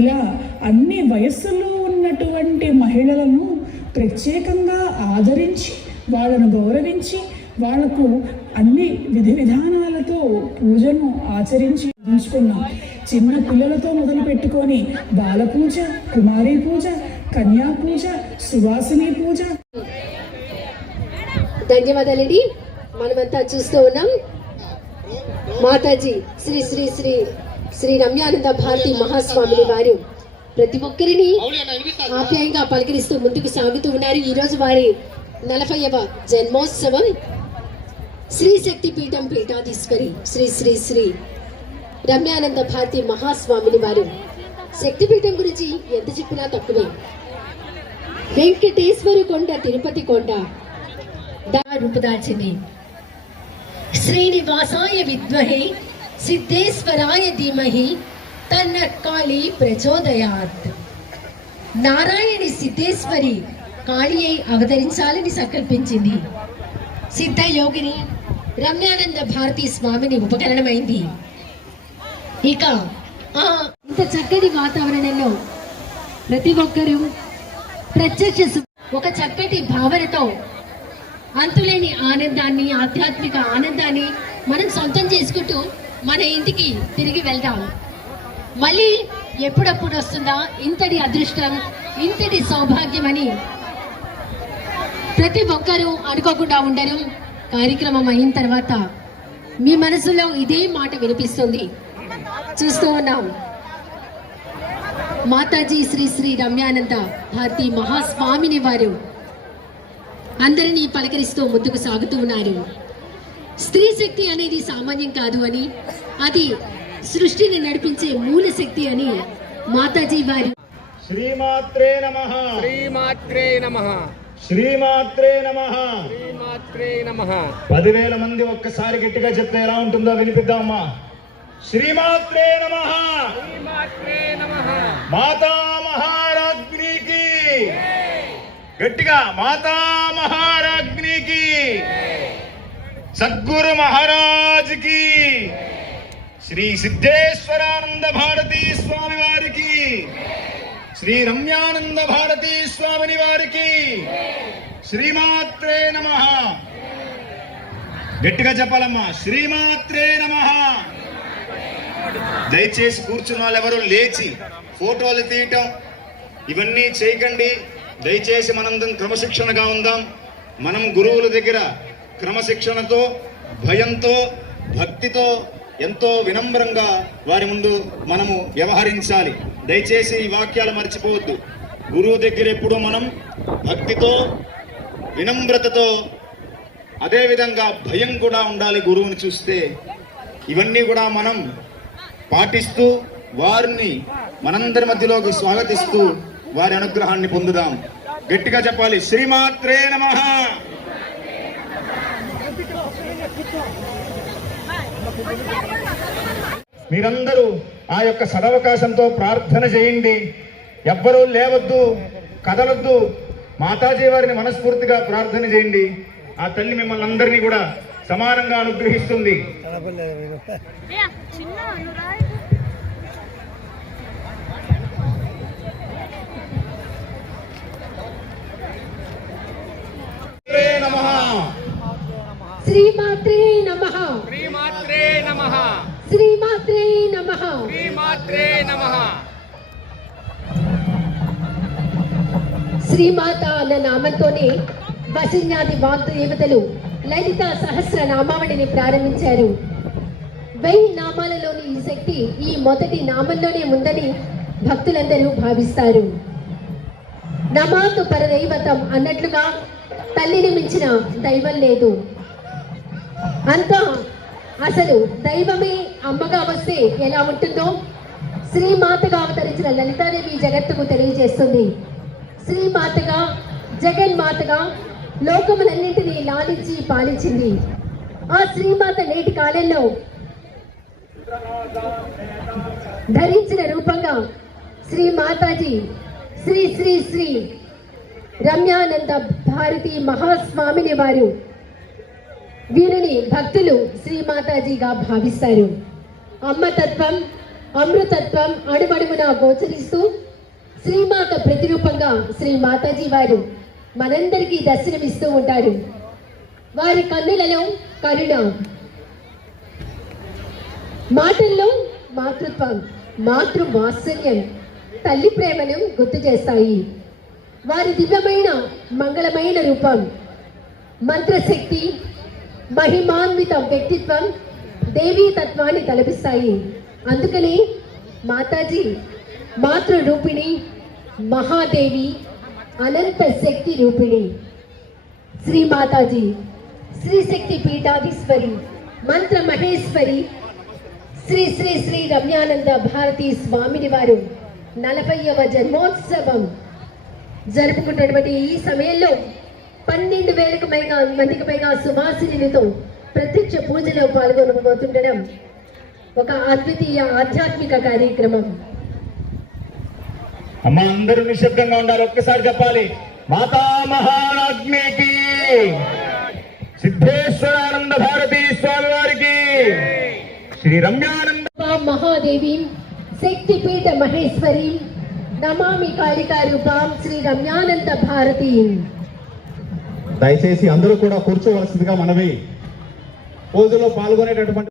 ఇలా అన్ని వయస్సులో ఉన్నటువంటి మహిళలను ప్రత్యేకంగా ఆదరించి వాళ్ళను గౌరవించి వాళ్లకు అన్ని విధి విధానాలతో పూజను ఆచరించి ఉంచుకున్నాం. చిన్న పిల్లలతో మొదలు పెట్టుకొని బాలపూజ, కుమారి పూజ, కన్యా పూజ, సువాసిని పూజ. ధన్యవాదాలండి. మనమంతా చూస్తూ ఉన్నాం మాతాజీ శ్రీ శ్రీ శ్రీ శ్రీ రమ్యానంద భారతి మహాస్వామిని వారు ప్రతి ఒక్కరిని ఆప్యాయంగా పలకరిస్తూ ముందుకు సాగుతూ ఉన్నారు. ఈరోజు వారి 40వ జన్మోత్సవం. శ్రీ శక్తి పీఠం పీఠాధీశ్వరి శ్రీ శ్రీ శ్రీ రమ్యానంద భారతి మహాస్వామిని వారు. శక్తిపీఠం గురించి ఎంత చెప్పినా తక్కువే. వెంకటేశ్వర కొండ, తిరుపతి కొండ రూపుదాల్చింది. శ్రీనివాసాయ విద్మహే సిద్ధేశ్వరాయ ధీమహి తన్న కాళీ ప్రచోదయాత్. నారాయణి సిద్ధేశ్వరి కాళీ అయి అవతరించాలని సంకల్పించింది. సిద్ధ యోగిని రమ్యానంద భారతి స్వామిని ఉపకరణమైంది. ఇక ఇంత చక్కటి వాతావరణంలో ప్రతి ఒక్కరూ ప్రత్యక్ష ఒక చక్కటి భావనతో అంతులేని ఆనందాన్ని, ఆధ్యాత్మిక ఆనందాన్ని మనం సొంతం చేసుకుంటూ మన ఇంటికి తిరిగి వెళ్దాం. మళ్ళీ ఎప్పుడప్పుడు వస్తుందా ఇంతటి అదృష్టం, ఇంతటి సౌభాగ్యం అని ప్రతి ఒక్కరూ అనుకోకుండా ఉండరు. కార్యక్రమం అయిన తర్వాత మీ మనసులో ఇదే మాట వినిపిస్తుంది. చూస్తూ ఉన్నాం మాతాజీ శ్రీ శ్రీ రమ్యానంద భారతి మహాస్వామిని వారు అందరినీ పలకరిస్తూ ముందుకు సాగుతూ ఉన్నారు. స్త్రీ శక్తి అనేది సామాన్యం కాదు అని, అది సృష్టిని నడిపించే మూల శక్తి అని మాతాజీ వారు. శ్రీమాత్రే నమః, శ్రీమాత్రే నమః, శ్రీమాత్రే నమః, శ్రీమాత్రే నమః. 10,000 మంది ఒక్కసారి గట్టిగా చెప్తే ఎలా ఉంటుందో వినిపిద్దామా? శ్రీమాత్రే నమః, శ్రీమాత్రే నమః. మాతా మహారాజ్ఞికి గట్టిగా, మాతా మహారాజ్ఞికి, సద్గురు మహారాజ్కి, శ్రీ సిద్ధేశ్వరానంద భారతీ స్వామి వారికి, శ్రీ రమ్యానంద భారతీ స్వామిని వారికి శ్రీమాత్రే నమః. గట్టిగా చెప్పాలమ్మా, శ్రీమాత్రే నమః. దయచేసి కూర్చున్న వాళ్ళు ఎవరు లేచి ఫోటోలు తీయటం ఇవన్నీ చేయకండి. దయచేసి మనందరం క్రమశిక్షణగా ఉందాం. మనం గురువుల దగ్గర క్రమశిక్షణతో, భయంతో, భక్తితో, ఎంతో వినమ్రంగా వారి ముందు మనము వ్యవహరించాలి. దయచేసి ఈ వాక్యాలు మర్చిపోవద్దు. గురువు దగ్గర ఎప్పుడు మనం భక్తితో, వినమ్రతతో, అదేవిధంగా భయం కూడా ఉండాలి. గురువుని చూస్తే ఇవన్నీ కూడా మనం పాటిస్తూ వారిని మనందరి మధ్యలోకి స్వాగతిస్తూ వారి అనుగ్రహాన్ని పొందుదాం. గట్టిగా చెప్పాలి, శ్రీమాత్రే నమః. మీరందరూ ఆ యొక్క సదవకాశంతో ప్రార్థన చేయండి. ఎవ్వరూ లేవద్దు, కదలొద్దు. మాతాజీ వారిని మనస్ఫూర్తిగా ప్రార్థన చేయండి. ఆ తల్లి మిమ్మల్ని అందరినీ కూడా సమానంగా అనుగ్రహిస్తుంది. శ్రీమాత్రే నమః, శ్రీమాత్రే నమః, శ్రీమాత్రే నమః, శ్రీమాత్రే నమః. శ్రీమాత అన్న నామంతోనే వశిన్యాది వాగ్దేవతలు లలిత సహస్ర నామావళిని ప్రారంభించారు. 1000 నామాలలోని ఈ శక్తి ఈ మొదటి నామంలోనే ఉందని భక్తులందరూ భావిస్తారు. నమాతు పరదైవతం అన్నట్లుగా తల్లిని మించిన దైవం లేదు. అంతా అసలు దైవమే అమ్మగా వస్తే ఎలా ఉంటుందో శ్రీమాతగా అవతరించిన లలితాదేవి జగత్తుకు తెలియజేస్తుంది. శ్రీమాతగా, జగన్మాతగా లోకములన్నింటినీ లాలించి పాలించింది. ఆ శ్రీమాత నేటి కాలంలో ధరించిన రూపంగా శ్రీ మాతాజీ శ్రీ శ్రీ శ్రీ రమ్యానంద భారతి మహాస్వామిని వారు. వీరిని భక్తులు శ్రీ మాతాజీగా భావిస్తారు. అమ్మతత్వం, అమృతత్వం అడుగడుగున గోచరిస్తూ శ్రీమాత ప్రతిరూపంగా శ్రీ మాతాజీ వారు మనందరికీ దర్శనమిస్తూ ఉంటారు. వారి కన్నులలో కరుణ, మాటల్లో మాతృత్వం, మాతృ వాత్సల్యం, తల్లి ప్రేమను గుర్తు చేస్తాయి. వారి దివ్యమైన మంగళమైన రూపం, మంత్రశక్తి, మహిమాన్విత వ్యక్తిత్వం, దేవీ తత్వాన్ని తలపిస్తాయి. అందుకని మాతాజీ మాతృ రూపిణి, మహాదేవి, అనంత శక్తి రూపిణి. శ్రీ మాతాజీ శ్రీ శక్తి పీఠాధీశ్వరి, మంత్ర మహేశ్వరి, శ్రీ శ్రీ శ్రీ రమ్యానంద భారతీ స్వామిని వారు 40వ జన్మోత్సవం జరుపుకుంటున్నటువంటి ఈ సమయంలో 12,000 మందికి పైగా సువాసినులతో ప్రత్యక్ష పూజలో పాల్గొనబోతుండడం ఒక అద్వితీయ ఆధ్యాత్మిక కార్యక్రమం. అమ్మ అందరూ నిశ్శబ్దంగా ఉండాలి. ఒక్కసారి చెప్పాలి, మాతా మహారాజ్ఞికి, సిద్ధేశ్వరానంద భారతీ స్వామి వారికి, శ్రీ రమ్యానంద మహాదేవి శక్తిపీఠ మహేశ్వరి, నమామి కాళికా రూపం శ్రీ రమ్యానంద భారతి. దయచేసి అందరూ కూడా కూర్చోవలసిందిగా మనవి. పూజలో పాల్గొనేటటువంటి